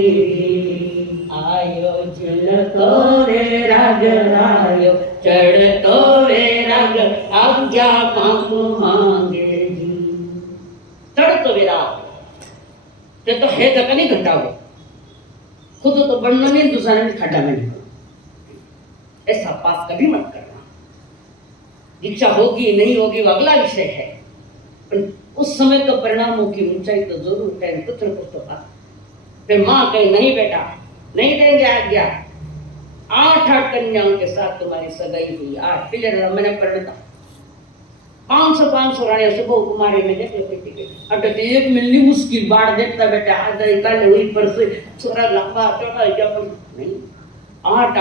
आयो झिल तो रे राग आयो चढ़ तो रे राग आज्ञा मांगो मांगे जी। चढ़ तो वे राग ते तो है जगह नहीं घटाओ, खुद तो बढ़ना नहीं दूसरा ने खड्डा में नहीं, ऐसा पाप कभी मत करना। इच्छा होगी नहीं होगी वो अगला विषय है, पर उस समय तो परिणामों की ऊंचाई तो जरूर है। पुत्र को तो बात फिर माँ कहीं नहीं बेटा नहीं देंगे आज्ञा। 8 कन्याओं के साथ तुम्हारी सगाई हुई। 8 पिले मैंने परिणता 500 रानिया सुबह कुमारी में देख लेती अटे तो एक मिलनी मुश्किल बाढ़ देखता बेटा आदर कल हुई परसों छोरा लंबा छोटा क्या नहीं 8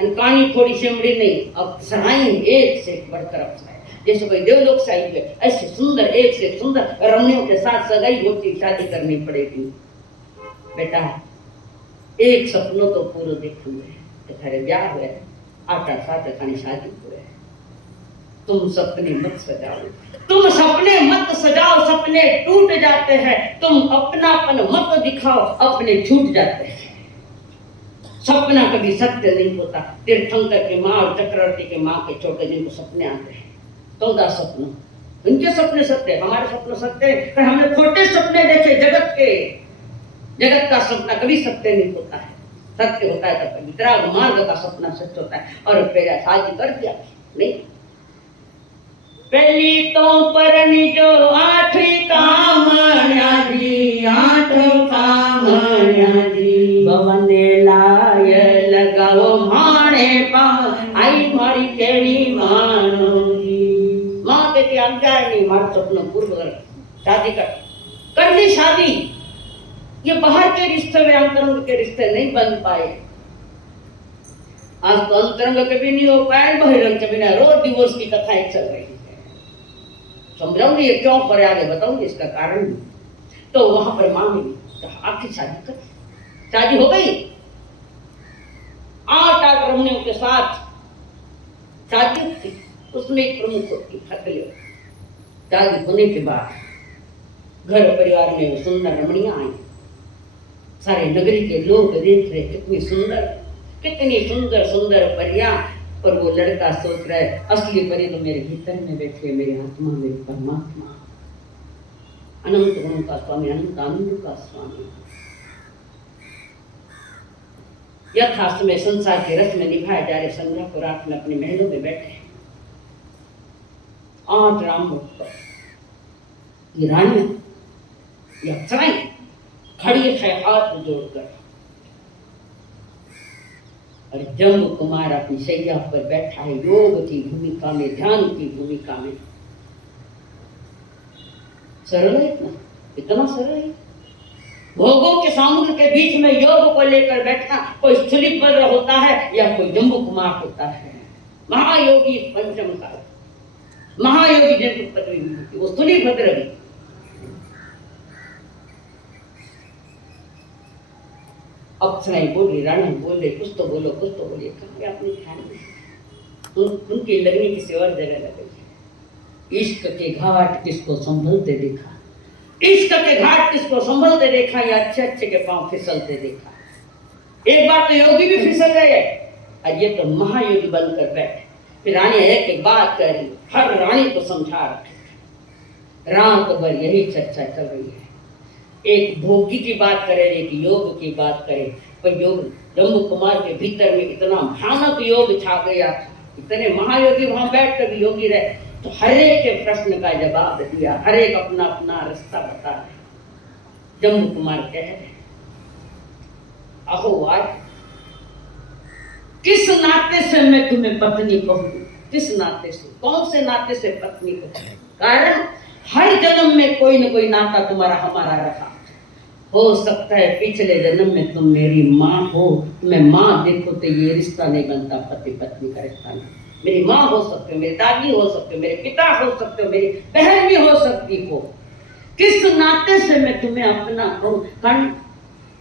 और कहानी थोड़ी सेमड़ी नहीं। अब सराई एक से बढ़कर अफसराई जैसे कोई देवलोक से आई है ऐसे सुंदर एक से सुंदर रमणियों के साथ सगाई होती शादी करनी पड़ेगी। बेटा एक सपनों तो पूरा देखूंगे थारे ब्याह हुए 8 साथ खानी शादी हुए। तुम सपने मत सजाओ, तुम सपने मत सजाओ, सपने टूट जाते हैं। तुम अपनापन मत दिखाओ, अपने छूट जाते हैं। सपना कभी सत्य नहीं होता। तीर्थंकर की माँ और चक्रवर्ती के माँ के छोटे जिनको सपने आते हैं 14 सपने, उनके सपने सत्य, हमारे सपने सत्य, पर हमने खोटे सपने देखे जगत के। जगत का सपना कभी सत्य नहीं होता है, सत्य होता है तब वितराग मार्ग का सपना सत्य होता है। और फिर शादी कर दिया नहीं, पहली तो परनी जो 8 कामण्या जी, 8 कामण्या जी, भवने लाय लगाओ माणे पाम, आई मारी केड़ी मानो जी। माँ कहती आज्ञा नहीं, मार सपना पूर्ण कर शादी कर ली शादी। ये बाहर के रिश्ते में अंतरंग के रिश्ते नहीं बन पाए। आज तो अंतरंग कभी नहीं हो पाए, बहिरंग कभी नहीं। रोज डिवोर्स की कथाएं चल रही है, समझाऊंगी ये क्यों पर आगे बताऊंगी इसका कारण। तो वहां पर मां मिली तो आखिर शादी कर, शादी हो गई 8 रमणियों के साथ शादी थी। उसमें एक प्रमुख की खतले शादी होने के बाद घर परिवार में सुंदर रमणियां आई। सारे नगरी के लोग देख रहे कितनी सुंदर, कितनी सुंदर सुंदर परियां। पर वो लड़का सोच रहा है असली परी तो मेरे भीतर में बैठे, मेरे आत्मा में परमात्मा, अनंत गुण का स्वामी, अनंत आनंद का स्वामी। यथार्थ में संसार के रस में निभाए जा रहे संध्या को रात में अपने महलों में बैठे 8 राम ये रानी या अप्सराएं खड़ी है हाथ जोड़कर। और जम्बू कुमार अपनी शैया पर बैठा है योग की भूमिका में, ध्यान की भूमिका में। सरल है इतना, इतना सरल है। भोगों के समुद्र के बीच में योग को लेकर बैठना कोई स्थूलिभद्र होता है या कोई जम्बू कुमार होता है। महायोगी पंचम का महायोगी जिनको पदवी मिलती वो स्थूलिभद्र भी। अप्सराएं बोल रही, रानी बोल रही, कुछ तो बोलो कुछ तो बोलिए। कहा अपने ध्यान में उनकी लगनी किसी और जगह लग गई। इश्क के घाट किसको संभलते देखा, इश्क के घाट किसको संभलते देखा, या अच्छे अच्छे के पांव फिसलते देखा। एक बार तो योगी भी फिसल गए और ये तो महायोगी बनकर बैठे। फिर रानी एक बात कर रही, हर रानी को समझा रखे। रात भर यही चर्चा चल रही है, एक भोगी की बात करे, एक योग की बात करे। पर योग जम्बू कुमार के भीतर में इतना भयानक योग छा गया था, इतने महायोगी वहां बैठ कर भी योगी रहे, तो हर एक के प्रश्न का जवाब दिया, हर एक अपना अपना रास्ता बता रहे। जम्बू कुमार कह रहे, अहो आज किस नाते से मैं तुम्हें पत्नी कहूँ, किस नाते से, कौन से नाते से पत्नी कहूँ। कारण हर जन्म में कोई न कोई नाता तुम्हारा हमारा रहा। हो सकता है पिछले जन्म में तुम मेरी माँ हो, मैं माँ देखो तो ये रिश्ता नहीं बनता, पति पत्नी का रिश्ता नहीं। मेरी माँ हो सकते हो, मेरी दादी हो सकते हो, मेरे पिता हो सकते हो, मेरी बहन भी हो सकती हो। किस नाते से मैं तुम्हें अपना कहूँ। कारण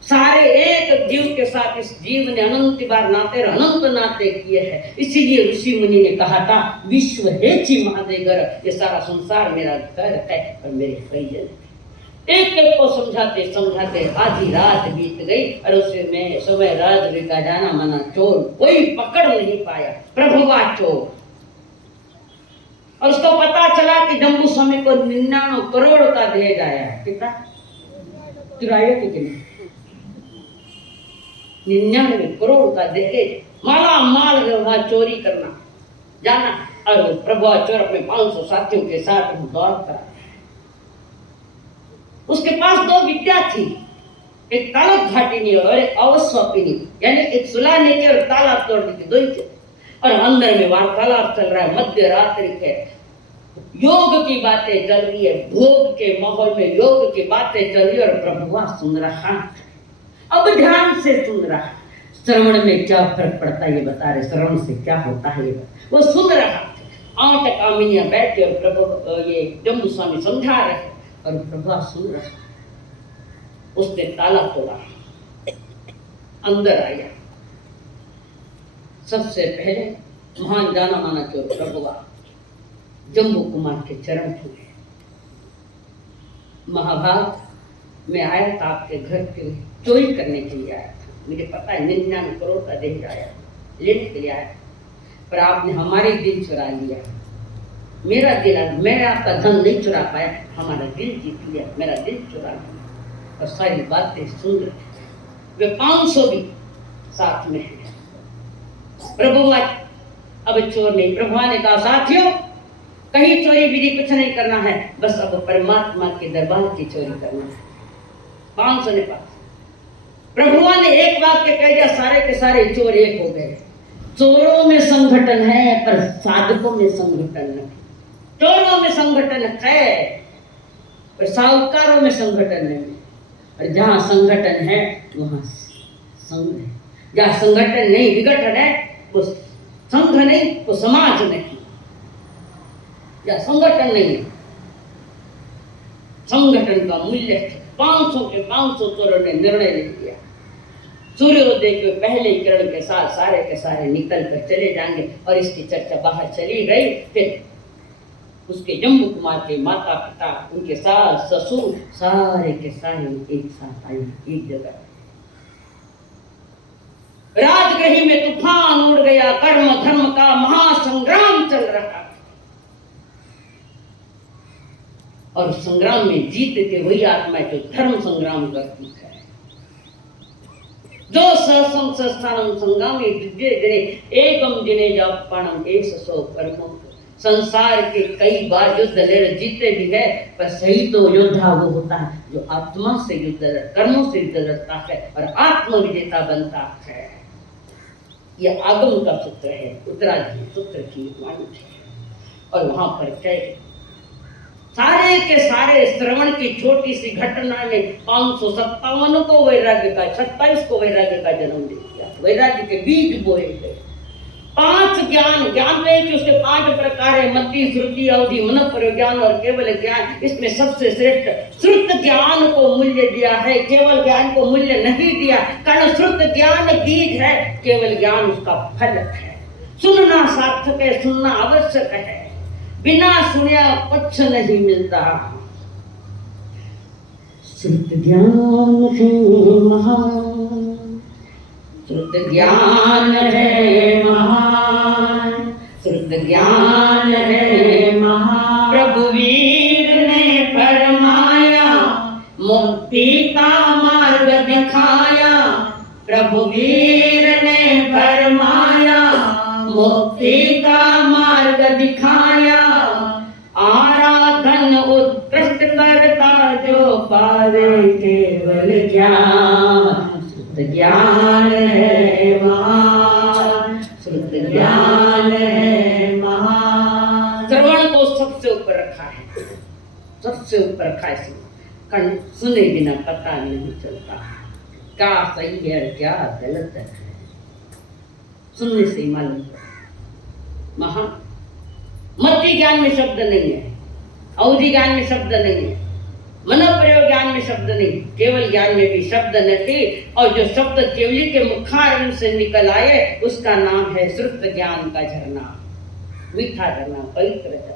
सारे एक जीव के साथ इस जीव ने अनंत बार नाते अनंत नाते किए हैं। इसीलिए ऋषि मुनि ने कहा था विश्व हेचि महादेगर, ये सारा संसार मेरा घर है और मेरे परिजन। एक एक को समझाते समझाते आधी रात बीत गई और उसे में समय रात का जाना माना चोर कोई पकड़ नहीं पाया, प्रभुवा चोर। और उसको पता चला कि जम्बू स्वामी को 99 करोड़ का दहेज आया है। कितना चुराया कि नहीं, 99 करोड़ का दहेज, माला माल वहां चोरी करना जाना। और प्रभुआ चोर अपने 500 साथियों के साथ दौड़ करा। उसके पास 2 विद्या थी, एक तालक घाटिनी और एक अवस्वापिनी, यानी एक सुलाने के और ताला तोड़ने के, 2 ही थे। और अंदर में वार्तालाप चल रहा है, मध्य रात्रि है, योग की बातें चल रही है, भोग के माहौल में योग की बातें चल रही है। और प्रभुआ सुन रहा, अब ध्यान से सुन रहा। श्रवण में क्या फर्क पड़ता है ये बता रहे, श्रवण से क्या होता है ये वो सुन रहा। 8 कामिनियां बैठे और प्रभु ये जम्बू स्वामी समझा रहे और प्रभु सुन रहा। उसने ताला तोड़ा, अंदर आया। सबसे पहले महान जाना माना चोर प्रभुआ जम्बू कुमार के चरण छुए। महाभाग में आया था, आपके घर के चोरी करने के लिए आया था। मुझे पता है 99 करोड़ का देह आया लेने के लिए आया, पर आपने हमारे दिल चुरा लिया। मेरा दिल, मैंने आपका धन नहीं चुरा पाया, हमारा दिल जीत लिया, मेरा दिल चुरा लिया। और सारी बातें सुन रहे वे 500 भी साथ में है। प्रभु अब चोर नहीं, प्रभु ने कहा साथियों कहीं चोरी विधि कुछ नहीं करना है, बस अब परमात्मा के दरबार की चोरी करना है। 500 ने पास प्रभु ने एक वाक्य कह दिया, सारे के सारे चोर एक हो गए। चोरों में संगठन है पर साधकों में संगठन नहीं। चोरों में संगठन है पर साहूकारों में संगठन नहीं। और जहां संगठन है वहां संघ है, जहां संगठन नहीं विघटन है वो संघ नहीं, वो समाज नहीं। जहां संगठन नहीं है, संगठन का मूल्य 500 के 500 चोरों ने निर्णय ले लिया, सूर्योदय के पहले किरण के साथ सारे के सारे निकल कर चले जाएंगे। और इसकी चर्चा बाहर चली गई। फिर उसके जम्बू कुमार के माता पिता, उनके सास ससुर, सारे के सारे एक साथ आए एक जगह। राजगृह में तूफान उड़ गया, कर्म धर्म का महासंग्राम चल रहा था। और संग्राम में जीतते वही आत्मा जो धर्म संग्राम करती है। जो सहसं संस्थानम संग्रामे दिव्य जने एकम जिने जापाणम एस सो परमो। संसार के कई बार युद्ध लड़ जीते भी है, पर सही तो योद्धा वो होता है जो आत्मा से युद्ध लड़, कर्मों से युद्ध लड़ता है और आत्म विजेता बनता है। यह आगम का सूत्र है, उत्तराधि सूत्र की वाणी है। और वहां पर कह सारे के सारे श्रवण की छोटी सी घटना ने 557 को वैराग्य का, 27 को वैराग्य का जन्म दे दिया। वैराग्य के बीज बोए गए। 5 ज्ञान में कि उसके 5 प्रकार है, मति श्रुति अवधि मन प्रज्ञान और केवल ज्ञान। इसमें सबसे श्रेष्ठ श्रुत ज्ञान को मूल्य दिया है, केवल ज्ञान को मूल्य नहीं दिया। कारण श्रुत ज्ञान बीज है, केवल ज्ञान उसका फल है। सुनना सार्थक है, सुनना आवश्यक है, बिना सुनिया कुछ नहीं मिलता। श्रुत ज्ञान है महान, श्रुत ज्ञान है महान, श्रुत ज्ञान है महान। प्रभु वीर ने फरमाया, मुक्ति का मार्ग दिखाया। प्रभु वीर ने फरमाया, मुक्ति का मार्ग दिखाया। आराधन उत्कृष्ट करता जो पावे केवल ज्ञान। श्रुत ज्ञान है महान, श्रुत ज्ञान है महान। श्रवण को सबसे ऊपर रखा है, सबसे ऊपर रखा है। कण सुने बिना पता नहीं चलता क्या सही है क्या गलत है, सुनने से ही मालूम पड़ता। महा मति ज्ञान में शब्द नहीं है, अवधि ज्ञान में शब्द नहीं है, मन प्रयोग ज्ञान में शब्द नहीं, केवल ज्ञान में भी शब्द नहीं। और जो शब्द केवली के मुखारविंद से निकल आए उसका नाम है श्रुत ज्ञान का झरना, मीठा झरना, पवित्र झरना।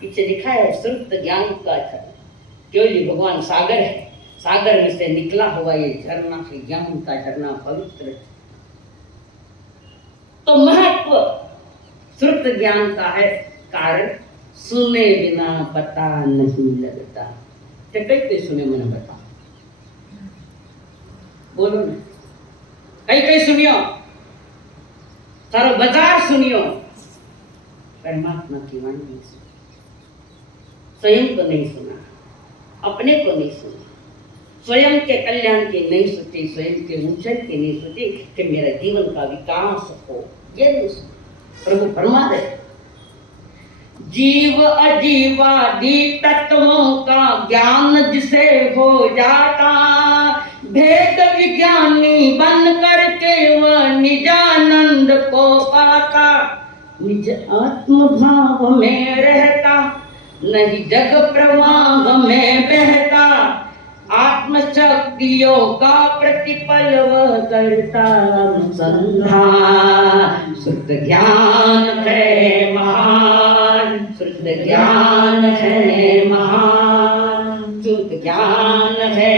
पीछे लिखा है श्रुत ज्ञान का झरना। केवली भगवान सागर है, सागर में से निकला हुआ ये झरना है ज्ञान का झरना, पवित्र। तो महत्व श्रुत ज्ञान का है, कारण सुने बिना पता नहीं लगता। कई सुने मन बता, बोलो ना, कई सुनियो, सारो बाजार सुनियो, परमात्मा की वाणी नहीं सुनी, स्वयं को नहीं सुना, अपने को नहीं सुना, स्वयं के कल्याण की नहीं सोची, स्वयं के ऊंचाई की नहीं सोची कि मेरा जीवन का विकास हो, ये नहीं सुना। प्रभु फरमा रहे, जीव अजीवादि तत्वों का ज्ञान जिसे हो जाता, भेद विज्ञानी बन करके वह निजानंद को पाता। निज आत्म भाव में रहता, नहीं जग प्रवाह में बहता। आत्म शक्तियों का प्रतिपल वह करता अनुसंधान। शुद्ध ज्ञान है महान, शुद्ध ज्ञान है महान, शुद्ध ज्ञान है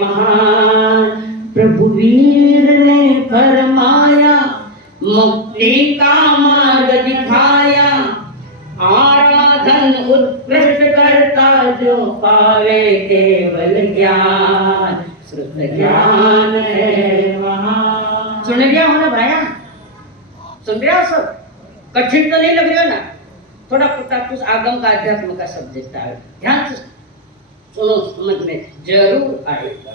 महान। प्रभु वीर ने फरमाया, मुक्ति का मार्ग दिखाया, आराधन उत्कृष्ट करता जो पावे केवल ज्ञान, श्रुत ज्ञान है वहाँ। सुन लिया हो ना भाया? सुन रहे हो सब? कठिन तो नहीं लग रहा ना? थोड़ा कुछ आगम का अध्यात्म का सब्जेक्ट है, ध्यान से सुनो, समझ में जरूर आएगा।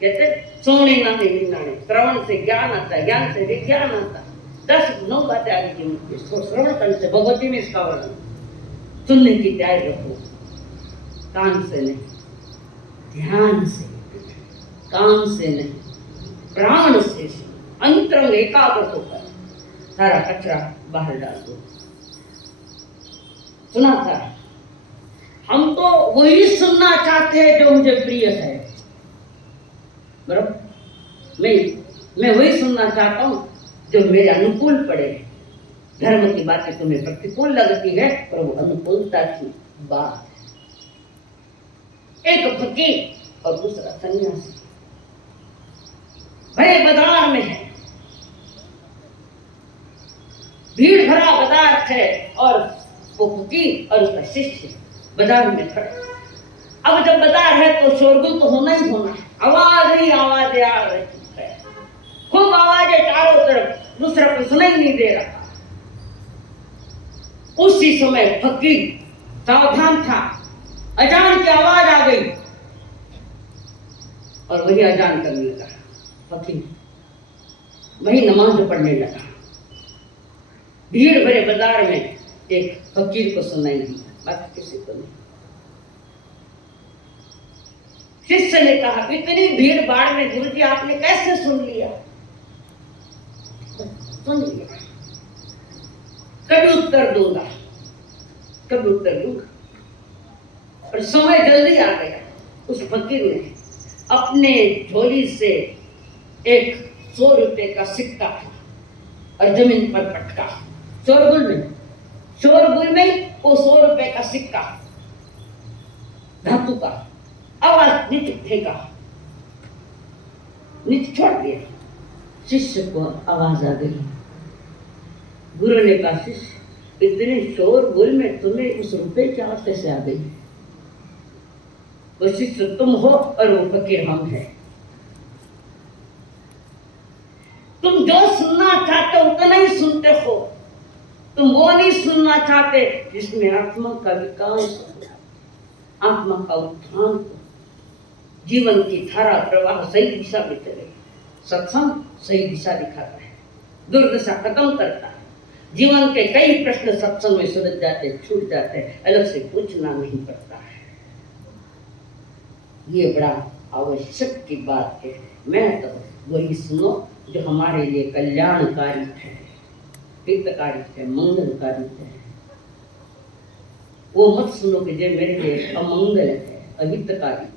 कहते सोने ना नहीं, श्रवण से ज्ञान आता है, ज्ञान से विज्ञान आता है। 10-9 बातें आ गई मुझे, श्रवण करने से भगवती में इसका वर्णन। सुनने की तैयारी रखो, कान से नहीं, ध्यान से, काम से नहीं, प्राण से, अंतरंग एकाग्र होकर सारा कचरा बाहर डाल दो। सुना था, हम तो वही सुनना चाहते हैं जो मुझे प्रिय है, बराबर? मैं वही सुनना चाहता हूँ जो मेरे अनुकूल पड़े। धर्म की बातें तुम्हें प्रतिकूल लगती है, पर वो अनुकूलता की बात है। एक फकीर और दूसरा सन्यासी भरे बाजार में है, भीड़ भरा बाजार है, और वो फकीर और उसका शिष्य बाजार में खड़े। अब जब बाजार है तो शोरगुल तो होना ही होना है, आवाज ही आवाजें आ रही है, खूब आवाजें चारों तरफ, दूसरा कोई सुनाई नहीं दे रहा। उसी समय फकीर सावधान था, अजान की आवाज आ गई और वही अजान करने लगा। फकीर वही नमाज पढ़ने लगा। भीड़ भरे बाजार में एक फकीर को सुनाई दी, बाकी किसी को नहीं। शिष्य ने कहा, इतनी भीड़ भाड़ में गुरुजी आपने कैसे सुन लिया? सुन लिया, कभी उत्तर दूंगा, कभी उत्तर दूंगा। और समय जल्दी आ गया। उस फकीर ने अपने झोली से एक 100 रुपए का सिक्का और जमीन पर पटका। शोरगुल में वो 100 रुपए का सिक्का धातु का आवाज नीचे फेंका, नीचे छोड़ दिया। शिष्य को आवाज आ गई। गुरु ने कहा, शिष्य इतने शोरगुल में तुम्हें उस रुपए की आवाज कैसे आ गई? वो शिष्य तुम हो और वो फकीर हम है। तुम जो सुनना चाहते हो उतना ही सुनते हो, तुम वो नहीं सुनना चाहते जिसमें आत्मा का विकास हो, आत्मा का उत्थान हो, जीवन की धारा प्रवाह सही दिशा में चले। सत्संग सही दिशा दिखाता है, दुर्दशा खत्म करता है। जीवन के कई प्रश्न सत्संग में सुलझ जाते, छूट जाते, अलग से पूछना नहीं पड़ता है। ये बड़ा आवश्यक की बात है। मैं तो वही सुनो जो हमारे लिए कल्याणकारी है, हितकारी है, मंगलकारी है। वो मत सुनो कि जो मेरे लिए अमंगल है, अहितकारी है।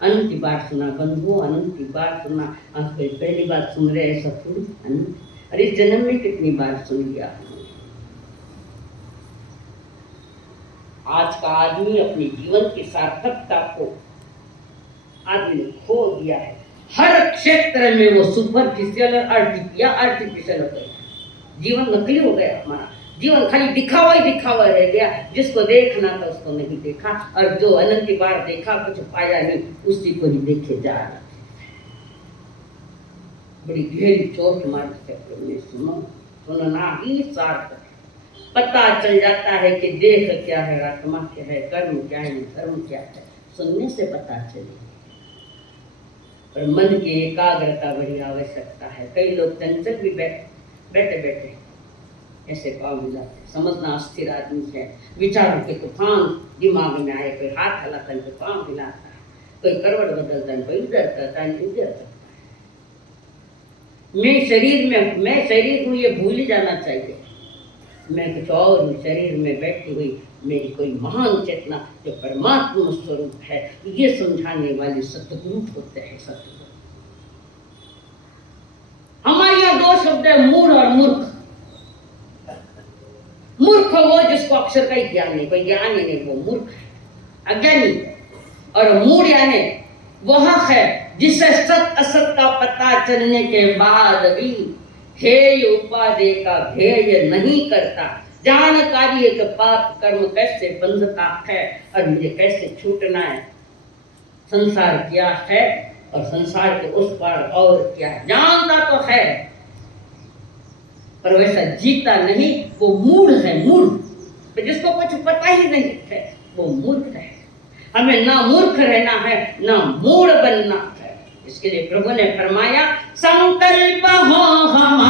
अनंत बार सुना बंधुओं, अनंत बार सुना। आज कोई पहली बार सुन रहे ऐसा थोड़ी, अनंत। अरे जन्म में कितनी बार सुन लिया। आज का आदमी अपने जीवन की सार्थकता को आदमी ने खो दिया है। हर क्षेत्र में वो सुपरफिशियल और आर्टिफिशियल हो गया। जीवन नकली हो गया हमारा। जीवन खाली दिखावा ही दिखावा रह गया। जिसको देखना था उसको नहीं देखा, और जो अनंत बार देखा कुछ पाया नहीं, उसी को ही देखे जा रहा। बड़ी गहरी चोट मारती है। सुनना ही सार्थक। पता चल जाता है कि देह क्या है, आत्मा क्या है, कर्म क्या है, धर्म क्या है, सुनने से पता चले। पर मन की एकाग्रता बड़ी आवश्यकता है। कई लोग चंचल भी बैठे बैठे ऐसे पाँव मिलाते, समझना अस्थिर आदमी है। विचारों के तूफान दिमाग में आए, कोई हाथ हिलाता है, कोई पाँव हिलाता है, कोई करवट बदलता है, कोई इधर करता है, इधर करता है। मैं शरीर हूँ, ये भूल ही जाना चाहिए। मैं कुछ और हूँ, शरीर में बैठी हुई मेरी कोई महान चेतना जो परमात्मा स्वरूप है, ये समझाने वाले सतगुरु होते हैं। सतगुरु हमारे यहाँ 2 शब्द है, मूढ़ और मूर्ख। मूर्ख वो जिसको अक्षर का ही ज्ञान नहीं, कोई ज्ञान ही नहीं, वो मूर्ख है, अज्ञानी है। और मूढ़ यानी वह है जिसे सत असत का पता चलने के बाद भी हेय उपाधि का ध्येय नहीं करता। जानकारी है कि पाप कर्म कैसे बंधता है और मुझे कैसे छूटना है, संसार क्या है और संसार के उस पार और क्या है, जानता तो है पर वैसा जीता नहीं, वो मूढ़ है, मूढ़। तो जिसको कुछ पता ही नहीं है वो मूर्ख है। हमें ना मूर्ख रहना है ना मूढ़ बनना है। इसके लिए प्रभु ने फरमाया संकल्प हो हमारा